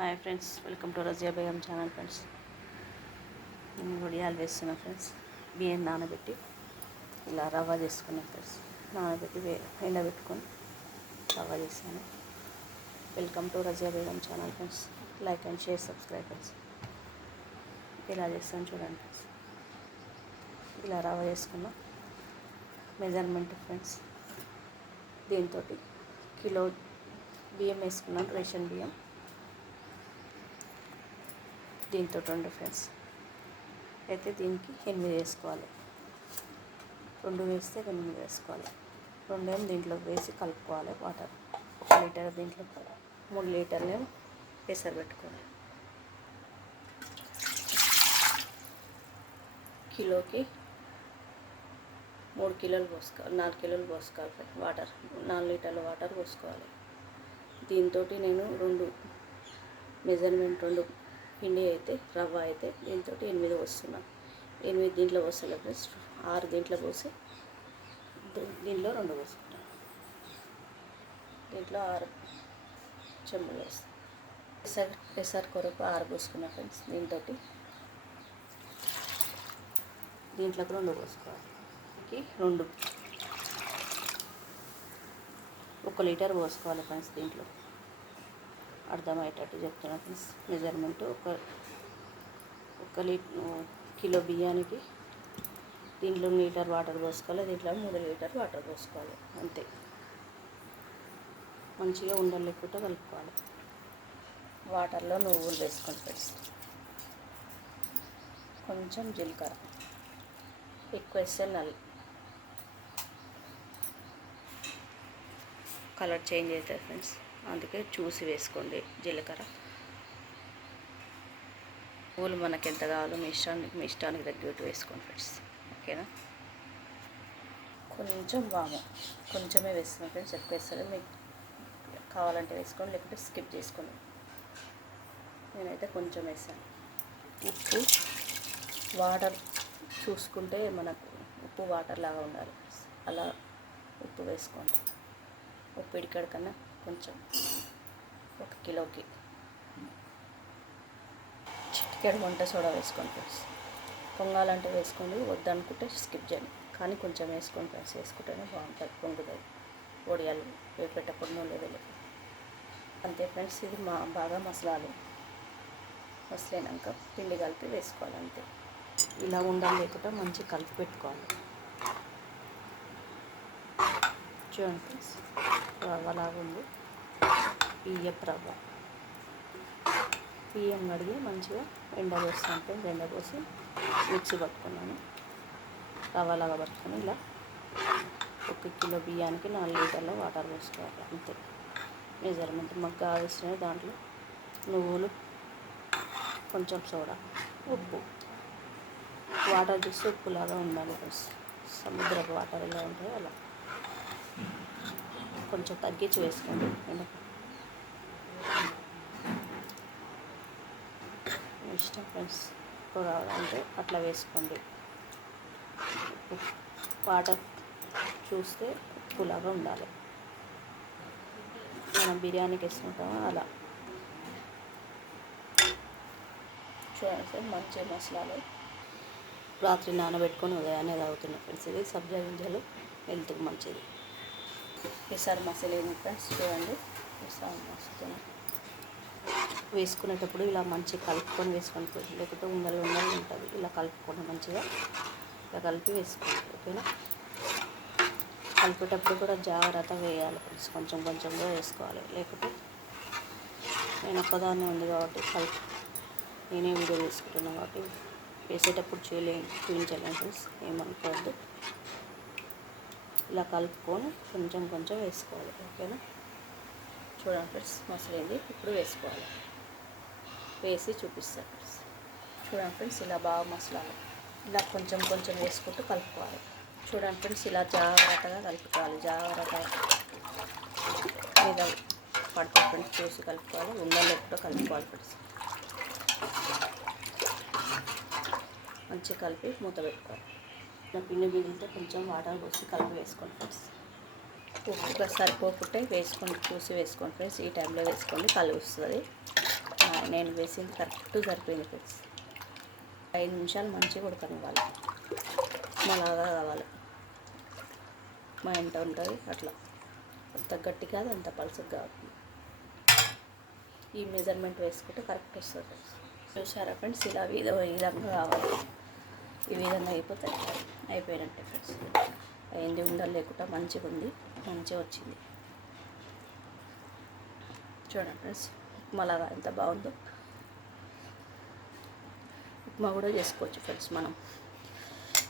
Hi friends welcome to Razia Begum channel friends. నేను వడియాలు వేస్తున్నా ఫ్రెండ్స్. బియ్యం నానబెట్టి ఇలా రవ్వ చేసుకున్నాను ఫ్రెండ్స్. నానబెట్టి వే ఎండబెట్టుకొని రవ్వ చేశాను. Welcome to Razia Begum channel friends. Like and share subscribe friends. ఇలా చేస్తాను చూడండి ఫ్రెండ్స్. ఇలా రవ్వ చేసుకున్నా. Measurement friends. దీంతో కిలో బియ్యం వేసుకున్నాను రేషన్ బియ్యం. దీంతో రెండు ఫ్రెండ్స్ అయితే దీనికి ఎనిమిది వేసుకోవాలి. రెండు వేస్తే ఎనిమిది వేసుకోవాలి. రెండేమో దీంట్లో వేసి కలుపుకోవాలి వాటర్. ఒక లీటర్ దీంట్లో మూడు లీటర్లు పెసరు పెట్టుకోవాలి. కిలోకి మూడు కిలోలు పోసుకోవాలి. నాలుగు కిలోలు పోసుకోవాలి. వాటర్. నాలుగు లీటర్ల వాటర్ పోసుకోవాలి. దీంతో నేను రెండు మెజర్మెంట్ రెండు పిండి అయితే రవ్వ అయితే దీంతో ఎనిమిది పోస్తున్నాను ఎనిమిది దీంట్లో పోస్తాను ప్లస్ ఆరు దీంట్లో పోసి దీంట్లో రెండు పోసుకుంటాను దీంట్లో ఆరు చెంబులు వేస్తాను పెసర్ పెసర్ కొరకు ఆరు పోసుకున్నా ఫ్రెండ్స్ దీంతో దీంట్లోకి రెండు పోసుకోవాలి. రెండు. ఒక లీటర్ పోసుకోవాలి ఫ్రెండ్స్ దీంట్లో. అర్థమయ్యేటట్టు చెప్తున్నా ఫ్రెండ్స్ మెజర్మెంట్ ఒక ఒక లీటర్ కిలో బియ్యానికి దీంట్లో లీటర్ వాటర్ పోసుకోవాలి దీంట్లో మూడు లీటర్ వాటర్ పోసుకోవాలి అంతే. మంచిగా ఉండలు లేకుండా కలుపుకోవాలి. వాటర్లో నువ్వులు వేసుకోండి ఫ్రెండ్స్ కొంచెం జీలకర్ర. ఎక్కువ వేస్తే నల్ కలర్ చేంజ్ అవుతుంది ఫ్రెండ్స్ అందుకే చూసి వేసుకోండి జీలకర్ర. పూలు మనకి ఎంత కావాలో మీ ఇష్టానికి మీ ఇష్టానికి తగ్గట్టు వేసుకోండి ఫ్రెండ్స్. ఓకేనా? కొంచెం వాము. కొంచెమే వేస్తున్నాం ఫ్రెండ్స్ ఎక్కువ వేస్తారు మీకు కావాలంటే వేసుకోండి లేకపోతే స్కిప్ చేసుకోండి. నేనైతే కొంచెం వేసాను. ఉప్పు. వాటర్ చూసుకుంటే మనకు ఉప్పు వాటర్ లాగా ఉండాలి. అలా ఉప్పు వేసుకోండి. ఉప్పు ఇడికాడు కన్నా కొంచెం ఒక కిలోకి. చిటికెడు వంట సోడా వేసుకొని ఫ్రెండ్స్. పొంగాలంటే వేసుకోండి వద్దనుకుంటే స్కిప్ చేయండి. కానీ కొంచెం వేసుకొని ఫ్రెండ్స్ వేసుకుంటేనే బాగుంటుంది పొంగుతుంది వడియాలు వేపెట్టప్పుడు నూనె వెళ్ళి అంతే ఫ్రెండ్స్ ఇది మా బాగా మసలాలు మసలైనాక పిండి కలిపి వేసుకోవాలి అంతే. ఇలా ఉండాలి లేకుండా మంచి కలిపి పెట్టుకోవాలి. చూడండి ఫ్రెండ్స్. రవ్వలాగా ఉంది బియ్యపు రవ్వ. బియ్యం కడిగి మంచిగా ఎండబోస్తుంటే ఎండబోసి మిక్సీ పట్టుకున్నాను. రవ్వలాగా పట్టుకొని ఇలా ఒక కిలో బియ్యానికి నాలుగు లీటర్ల వాటర్ పోసుకోవాలి అంతే. మెజర్మెంట్ మాకు కావాల్సిన దాంట్లో నువ్వులు కొంచెం సోడా ఉప్పు. వాటర్ చూస్తే ఉప్పులాగా ఉండాలి సముద్రపు వాటర్ ఎలా ఉంటాయో అలా. కొంచెం తగ్గించి వేసుకోండి. ఇష్టం ఫ్రెండ్స్ ఎక్కువ కావాలంటే అట్లా వేసుకోండి. వాటర్ చూస్తే ఉప్పులాగా ఉండాలి. మనం బిర్యానీకి వేసుకుంటామో అలా. చూడండి సార్ మంచి మసాలాలు రాత్రి నానబెట్టుకొని ఉదయాన్నే తాగుతున్నా ఫ్రెండ్స్ ఇది. సబ్జా గింజలు హెల్త్కి మంచిది. ఈసారి మసాలా ఫ్రెండ్స్ చూడండి. ఈసారి మసాలా వేసుకునేటప్పుడు ఇలా మంచిగా కలుపుకొని వేసుకొని పోయి లేకపోతే ఉండలు ఉండలు ఉంటుంది ఇలా కలుపుకొని మంచిగా. ఇలా కలిపి వేసుకోండి ఓకేనా? కలిపేటప్పుడు కూడా జాగ్రత్త వేయాలి ఫ్రెండ్స్. కొంచెం కొంచెంగా వేసుకోవాలి. లేకపోతే నేను ఒక్కదాన్ని ఉంది కాబట్టి కలిపి నేనే వీడియో తీసుకుంటున్నాను కాబట్టి వేసేటప్పుడు చేయలే చూపించలేను ఫ్రెండ్స్. ఏమనుకోవద్దు. ఇలా కలుపుకొని కొంచెం కొంచెం వేసుకోవాలి ఓకేనా? చూడండి ఫ్రెండ్స్ మసలింది. ఇప్పుడు వేసుకోవాలి. వేసి చూపిస్తాను ఫ్రెండ్స్. చూడండి ఫ్రెండ్స్ ఇలా బాగా మసలాలి. ఇలా కొంచెం కొంచెం వేసుకుంటూ కలుపుకోవాలి. చూడండి ఫ్రెండ్స్ ఇలా జాగ్రత్తగా కలుపుకోవాలి జాగ్రత్తగా. మీద పడితే ఫ్రెండ్స్ చూసి కలుపుకోవాలి. ఉండలు ఎప్పుడో కలుపుకోవాలి ఫ్రెండ్స్. మంచిగా కలిపి మూత పెట్టుకోవాలి. ఇట్లా పిండి మిగిలితే కొంచెం వాటర్ పోసి కలిపి వేసుకోండి ఫ్రెండ్స్. ఉప్పు సరిపోకుంటే వేసుకోండి చూసి వేసుకోండి ఫ్రెండ్స్. ఈ టైంలో వేసుకోండి కలుస్తుంది నేను వేసింది కరెక్ట్ సరిపోయింది ఫ్రెండ్స్. ఐదు నిమిషాలు మంచిగా ఉడకనివ్వాలి. మలాగా కావాలి. మా ఎంత ఉంటుంది అట్లా. అంత గట్టి కాదు అంత పలుసుగా కాదు. ఈ మెజర్మెంట్ వేసుకుంటే కరెక్ట్ వస్తుంది ఫ్రెండ్స్. చూసారా ఫ్రెండ్స్ ఇలా విధ విధంగా కావాలి. ఈ విధంగా అయిపోతాయి. అయిపోయినట్టే ఫ్రెండ్స్. అయింది ఉండలు లేకుండా మంచిగా ఉంది. మంచిగా వచ్చింది. చూడండి ఫ్రెండ్స్ ఉప్మాలాగా ఎంత బాగుందో. ఉప్మా కూడా చేసుకోవచ్చు ఫ్రెండ్స్ మనం.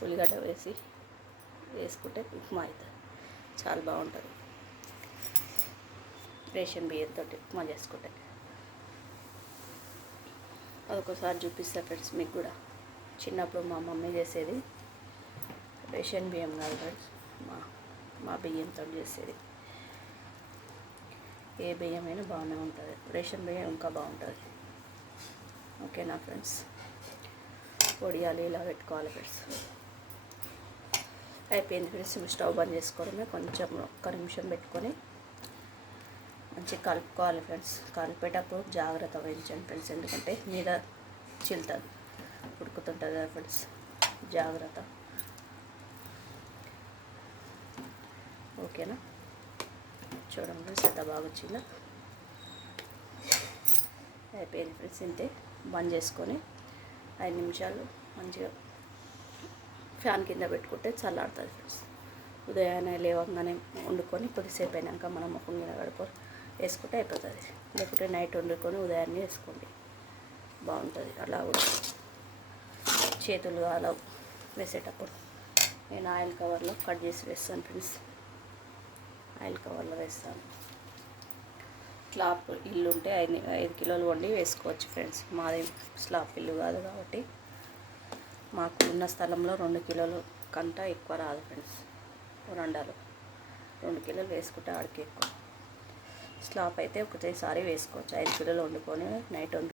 ఉల్లిగడ్డ వేసి వేసుకుంటే ఉప్మా అవుతుంది చాలా బాగుంటుంది. రేషన్ బియ్యంతో ఉప్మా చేసుకుంటే. అదొకసారి చూపిస్తా ఫ్రెండ్స్ మీకు కూడా. చిన్నప్పుడు మా మమ్మీ చేసేది రేషన్ బియ్యం కాదు ఫ్రెండ్స్ మా మా బియ్యంతో చేసేది. ఏ బియ్యం అయినా బాగానే ఉంటుంది. రేషన్ బియ్యం ఇంకా బాగుంటుంది. ఓకేనా ఫ్రెండ్స్ పొడియాలి ఇలా పెట్టుకోవాలి ఫ్రెండ్స్. అయిపోయింది ఫ్రెండ్స్ స్టవ్ బంద్ చేసుకోవడమే. కొంచెం ఒక్క నిమిషం పెట్టుకొని మంచిగా కలుపుకోవాలి ఫ్రెండ్స్. కలిపేటప్పుడు జాగ్రత్త వహించండి ఫ్రెండ్స్ ఎందుకంటే మీద చిల్తుంది. ఉడుకుతుంటుంది కదా ఫ్రెండ్స్ జాగ్రత్త. ఓకేనా? చూడండి ఫ్రెండ్స్ ఎంత బాగా వచ్చిందా. అయిపోయింది ఫ్రెండ్స్ ఇంతే. బంద్ చేసుకొని ఐదు నిమిషాలు మంచిగా ఫ్యాన్ కింద పెట్టుకుంటే చల్లాడుతుంది ఫ్రెండ్స్ ఉదయాన్నే లేవగానే వండుకొని కొద్దిసేపు అయినాక మనం ముఖం మీద గడపరు వేసుకుంటే అయిపోతుంది. లేకుంటే నైట్ వండుకొని ఉదయాన్నే వేసుకోండి. బాగుంటుంది. అలా కూడా. చేతులు అలా వేసేటప్పుడు నేను ఆయిల్ కవర్లో కట్ చేసి వేస్తాను ఫ్రెండ్స్. ఆయిల్ కవర్లో వేస్తాను. స్లాబ్ ఇల్లు ఉంటే ఐదు ఐదు కిలోలు వండి వేసుకోవచ్చు ఫ్రెండ్స్. మాది స్లాబ్ ఇల్లు కాదు కాబట్టి మాకు ఉన్న స్థలంలో రెండు కిలోలు కంట ఎక్కువ రాదు ఫ్రెండ్స్. రెండాలు. రెండు కిలోలు వేసుకుంటే ఆడికి ఎక్కువ. స్లాబ్ అయితే ఒకటేసారి వేసుకోవచ్చు. ఐదు కిలోలు వండుకొని నైట్